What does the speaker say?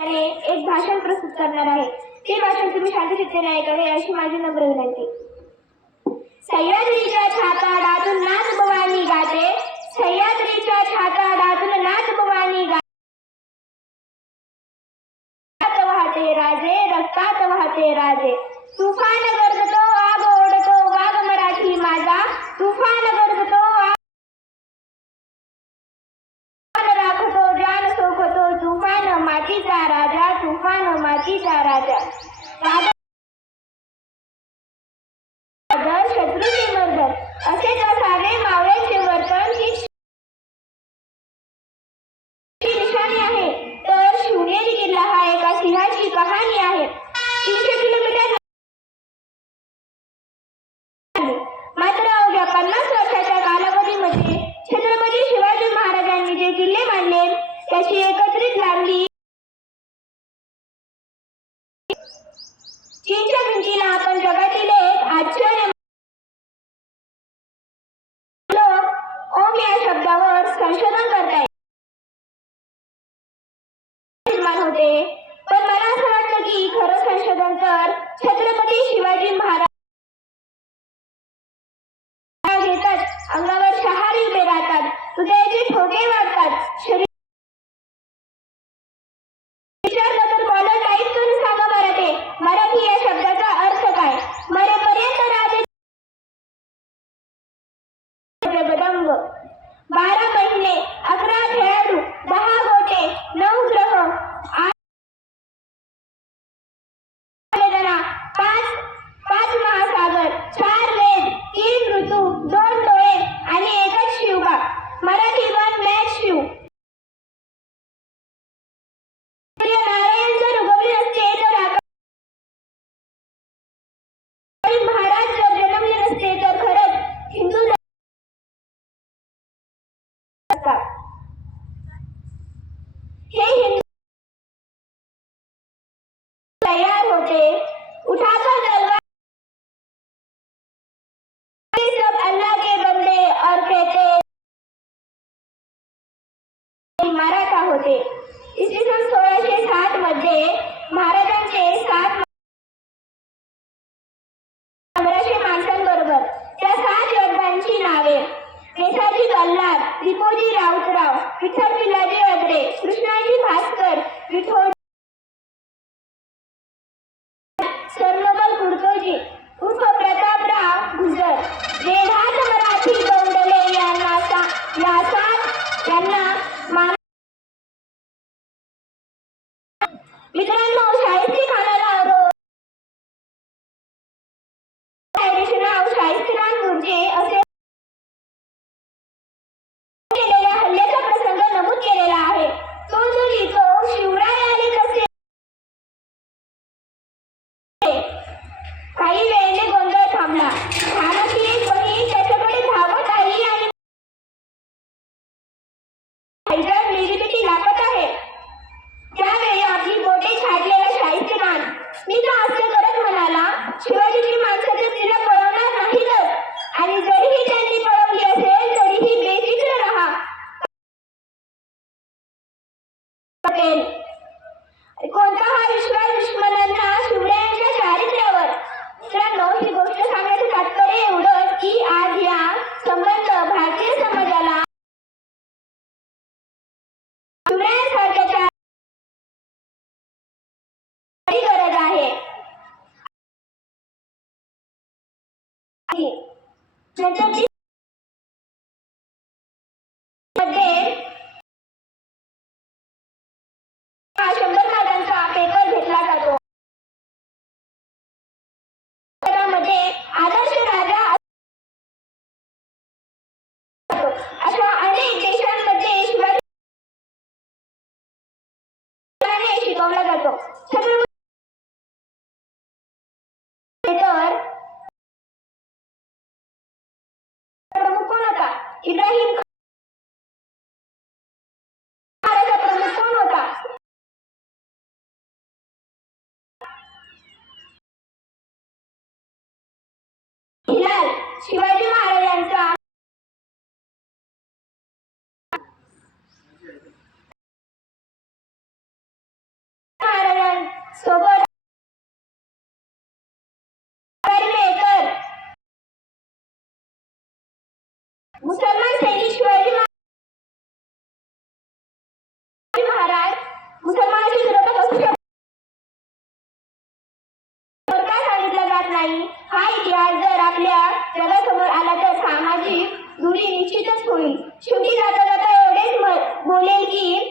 एक भाषण प्रस्तुत करणार आहे। ते भाषण तुम्ही शांतचित्ताने ऐकावे अशी माझी नम्र विनंती। सह्याद्रीच्या छाताडातून नाथ भवानी गाते, सह्याद्रीच्या छाताडातून नाथ भवानी गाते। वाहते राजे, रक्तात वाहते राजे। तुफान गरजतो वाघ ओढतो, वाघ मराठी माझा। तुफान गरजतो वाघ राखतो, जान सोखतो। तुफान मातीचा राजा, तुफान मातीचा राजा। शत्रूचे मर्दन असेच असावे मावळ्याचे वर्तन। ही निशाणी आहे तर शिवनेरी किल्ला हा एका सिंहाची कहाणी आहे। 300 किलोमीटर मात्र अवघ्या 50 वर्षाच्या कालावधीमध्ये छत्रपती शिवाजी महाराजांनी जे किल्ले बांधले त्याची एकत्रित लांबी चीनच्या भिंतीला आपण जगातील एक आश्चर्य ओम या शब्दावर संशोधन करतायत होते। पण मला असं वाटतं की खरं संशोधन तर छत्रपती शिवाजी महाराज घेतात, अंगावर शहारी उभे राहतात, हृदयाचे ठोके वाढतात। मराठी या शब्दाचा अर्थ काय? मरेपर्यंत राहते जगदंब। 12 महिने, 11 खेळाडू, 10 गोटे, 9 ग्रह, 5 महासागर, 4 वेद, 3 ऋतू, 2 डोळे आणि एकच शिवबा। मराठी वन मॅच शिव। सूर्यनारायण जर उगवले नसते तर महाराज जर जन्मले नसते तर खरंच हिंदू हे हिंदू तयार होते। उठाकर तलवार, सब अल्लाह के बंदे और कहते मराठा होते। इसवी सन 1607 मध्ये महाराजांचे 7 माणसांबरोबर त्या 7 योद्ध्यांची नावे नेताजी बल्लाळ, दिपोजी राऊतराव, विठ्ठल पिल्लाजी अद्रे, कृष्णाजी भास्कर, विठोजी सरनोबल कुर्तोजी उर्फ प्रतापराव गुजर, वेढात मराठी गौंडले यांना मित्रांनो, शाहिस्ते खानाला शाहिस्तेखान गुर्जे असे केलेल्या हल्ल्याचा प्रसंग नमूद केलेला आहे। तो जो लिहितो शिवराय आले कसे, काही वेळेने गोंधळ थांबला। खानाची एक बहीण त्याच्याकडे धावत आली आणि निर्मिती लापत आहे। त्यावेळी आपली बोटे छाडलेला शाहिस्तेखान मीच हास्य करत म्हणाला, शिवाजीची माणसं तर तिला पळवणार नाहीतच आणि जरीही त्यांनी पळवली असेल तरीही बेफिक्र राहा। कोणता हा विश्वास दुश्मनांना शिवरायांच्या चारित्र्यावर? मित्रांनो, ही गोष्ट सांगण्याचं तात्पर्य एवढंच की आज या संबंध भारतीय समाजाला शिवरायांसारख्या गरज आहे। नंतर मध्ये 100 मार्कांचा पेपर घेतला जातो। त्यामध्ये आदर्श राजा अशा अनेक देशांमध्ये शिवाजी शिकवला जातो। प्रमुख कोण होता? इब्राहिम प्रमुख कोण होता? हिलाल। शिवाजी महाराजांचा सोबत मेहकर, मुसलमान सैनिक शिवाजी महाराज मुसलमानाचे विरोधक असू शकतात का सांगितलं जात नाही. हा इतिहास जर आपल्या जगासमोर आला तर सामाजिक दूरी निश्चितच होईल. शेवटी जाता जाता एवढेच बोलेल की